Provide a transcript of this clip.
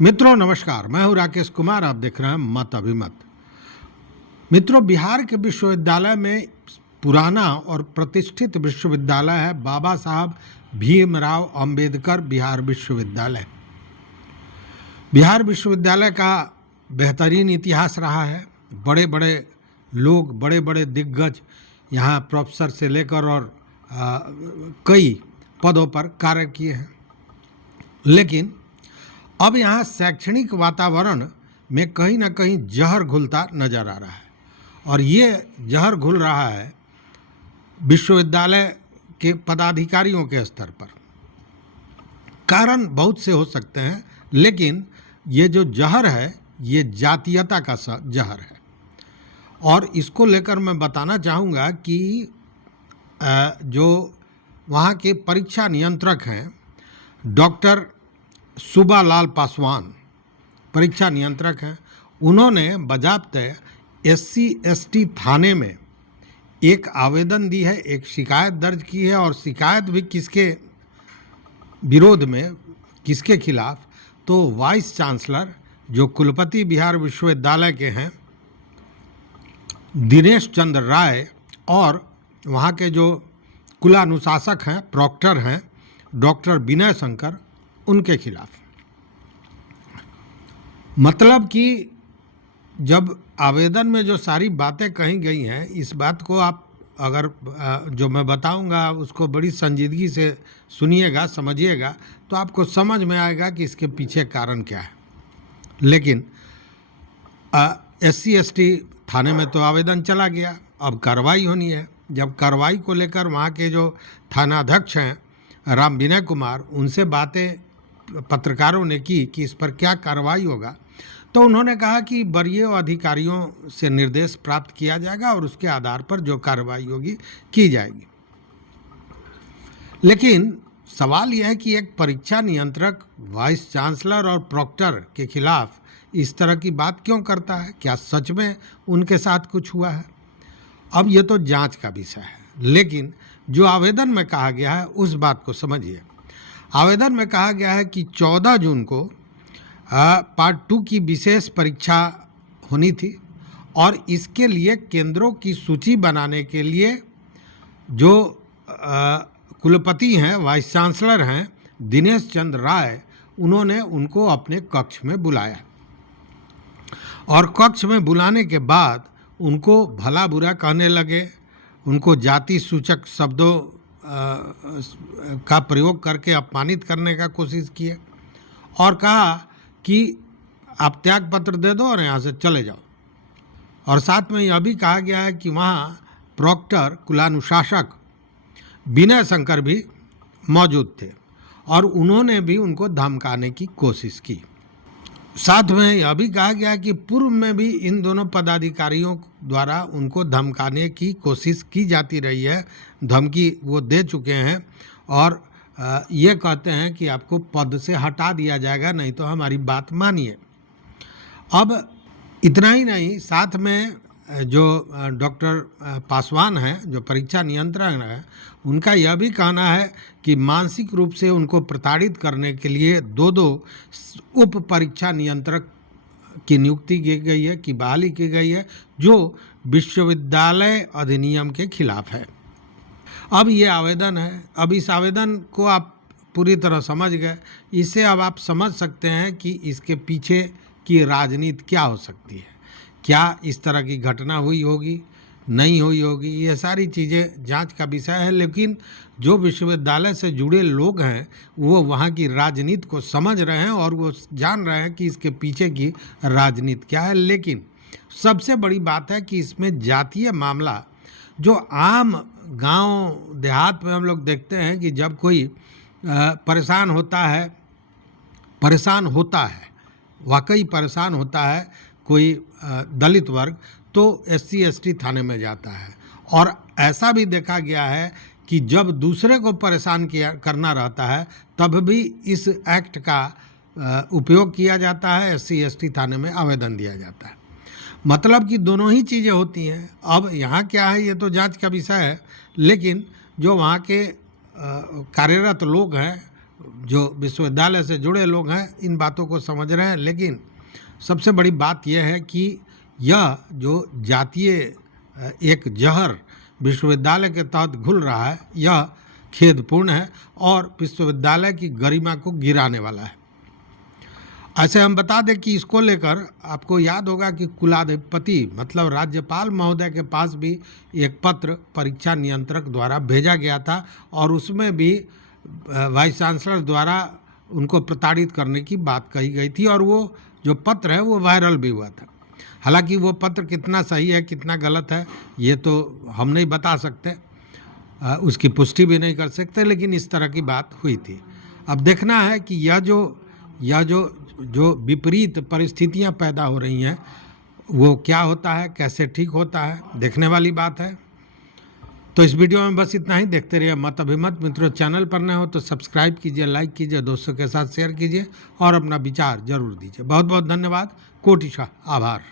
मित्रों नमस्कार, मैं हूं राकेश कुमार। आप देख रहे हैं मत अभिमत। मित्रों, बिहार के विश्वविद्यालय में पुराना और प्रतिष्ठित विश्वविद्यालय है बाबा साहब भीमराव अंबेडकर बिहार विश्वविद्यालय। बिहार विश्वविद्यालय का बेहतरीन इतिहास रहा है। बड़े बड़े लोग, बड़े बड़े दिग्गज यहाँ प्रोफेसर से लेकर और कई पदों पर कार्य किए हैं। लेकिन अब यहाँ शैक्षणिक वातावरण में कहीं ना कहीं जहर घुलता नजर आ रहा है, और ये जहर घुल रहा है विश्वविद्यालय के पदाधिकारियों के स्तर पर। कारण बहुत से हो सकते हैं, लेकिन ये जो जहर है ये जातीयता का जहर है। और इसको लेकर मैं बताना चाहूँगा कि जो वहाँ के परीक्षा नियंत्रक हैं, डॉक्टर सुबालाल पासवान परीक्षा नियंत्रक हैं, उन्होंने बजाबते SC/ST थाने में एक आवेदन दी है, एक शिकायत दर्ज की है। और शिकायत भी किसके विरोध में, किसके खिलाफ? तो वाइस चांसलर जो कुलपति बिहार विश्वविद्यालय के हैं दिनेश चंद्र राय, और वहाँ के जो कुलानुशासक हैं, प्रॉक्टर हैं, डॉक्टर विनय शंकर, उनके खिलाफ। मतलब कि जब आवेदन में जो सारी बातें कही गई हैं, इस बात को आप अगर जो मैं बताऊंगा उसको बड़ी संजीदगी से सुनिएगा, समझिएगा, तो आपको समझ में आएगा कि इसके पीछे कारण क्या है। लेकिन SC/ST थाने में तो आवेदन चला गया, अब कार्रवाई होनी है। जब कार्रवाई को लेकर वहाँ के जो थानाध्यक्ष हैं राम विनय कुमार, उनसे बातें पत्रकारों ने की कि इस पर क्या कार्रवाई होगा, तो उन्होंने कहा कि वरीय अधिकारियों से निर्देश प्राप्त किया जाएगा और उसके आधार पर जो कार्रवाई होगी की जाएगी। लेकिन सवाल यह है कि एक परीक्षा नियंत्रक वाइस चांसलर और प्रॉक्टर के खिलाफ इस तरह की बात क्यों करता है? क्या सच में उनके साथ कुछ हुआ है? अब ये तो जांच का विषय है, लेकिन जो आवेदन में कहा गया है उस बात को समझिए। आवेदन में कहा गया है कि 14 जून को पार्ट 2 की विशेष परीक्षा होनी थी, और इसके लिए केंद्रों की सूची बनाने के लिए जो कुलपति हैं, वाइस चांसलर हैं दिनेश चंद्र राय, उन्होंने उनको अपने कक्ष में बुलाया। और कक्ष में बुलाने के बाद उनको भला बुरा कहने लगे, उनको जाति सूचक शब्दों का प्रयोग करके अपमानित करने का कोशिश किए, और कहा कि आप त्याग पत्र दे दो और यहाँ से चले जाओ। और साथ में यह भी कहा गया है कि वहाँ प्रॉक्टर, कुलानुशासक विनय शंकर भी मौजूद थे, और उन्होंने भी उनको धमकाने की कोशिश की। साथ में यह भी कहा गया कि पूर्व में भी इन दोनों पदाधिकारियों द्वारा उनको धमकाने की कोशिश की जाती रही है। धमकी वो दे चुके हैं, और ये कहते हैं कि आपको पद से हटा दिया जाएगा, नहीं तो हमारी बात मानिए। अब इतना ही नहीं, साथ में जो डॉक्टर पासवान हैं, जो परीक्षा नियंत्रक हैं, उनका यह भी कहना है कि मानसिक रूप से उनको प्रताड़ित करने के लिए 2 उप परीक्षा नियंत्रक की नियुक्ति की गई है, की बहाली की गई है, जो विश्वविद्यालय अधिनियम के खिलाफ है। अब ये आवेदन है, अब इस आवेदन को आप पूरी तरह समझ गए। इससे अब आप समझ सकते हैं कि इसके पीछे की राजनीति क्या हो सकती है। क्या इस तरह की घटना हुई होगी, नहीं हुई होगी, ये सारी चीज़ें जांच का विषय है। लेकिन जो विश्वविद्यालय से जुड़े लोग हैं वो वहाँ की राजनीति को समझ रहे हैं, और वो जान रहे हैं कि इसके पीछे की राजनीति क्या है। लेकिन सबसे बड़ी बात है कि इसमें जातीय मामला, जो आम गांव देहात में हम लोग देखते हैं कि जब कोई परेशान होता है, वाकई परेशान होता है कोई दलित वर्ग, तो SC/ST थाने में जाता है। और ऐसा भी देखा गया है कि जब दूसरे को परेशान करना रहता है तब भी इस एक्ट का उपयोग किया जाता है, SC/ST थाने में आवेदन दिया जाता है। मतलब कि दोनों ही चीज़ें होती हैं। अब यहाँ क्या है ये तो जांच का विषय है, लेकिन जो वहाँ के कार्यरत लोग हैं जो विश्वविद्यालय से जुड़े लोग हैं इन बातों को समझ रहे हैं, लेकिन सबसे बड़ी बात यह है कि यह जो जातीय एक जहर विश्वविद्यालय के तहत घुल रहा है, यह खेदपूर्ण है और विश्वविद्यालय की गरिमा को गिराने वाला है। ऐसे हम बता दें कि इसको लेकर आपको याद होगा कि कुलाधिपति मतलब राज्यपाल महोदय के पास भी एक पत्र परीक्षा नियंत्रक द्वारा भेजा गया था और उसमें भी वाइस चांसलर द्वारा उनको प्रताड़ित करने की बात कही गई थी और वो जो पत्र है वो वायरल भी हुआ था। हालांकि वो पत्र कितना सही है कितना गलत है ये तो हम नहीं बता सकते, उसकी पुष्टि भी नहीं कर सकते, लेकिन इस तरह की बात हुई थी। अब देखना है कि यह जो विपरीत परिस्थितियां पैदा हो रही हैं वो क्या होता है, कैसे ठीक होता है, देखने वाली बात है। तो इस वीडियो में बस इतना ही। देखते रहिए मत अभिमत। मित्रों, चैनल पर नए हो तो सब्सक्राइब कीजिए, लाइक कीजिए, दोस्तों के साथ शेयर कीजिए और अपना विचार जरूर दीजिए। बहुत बहुत धन्यवाद। कोटिशा आभार।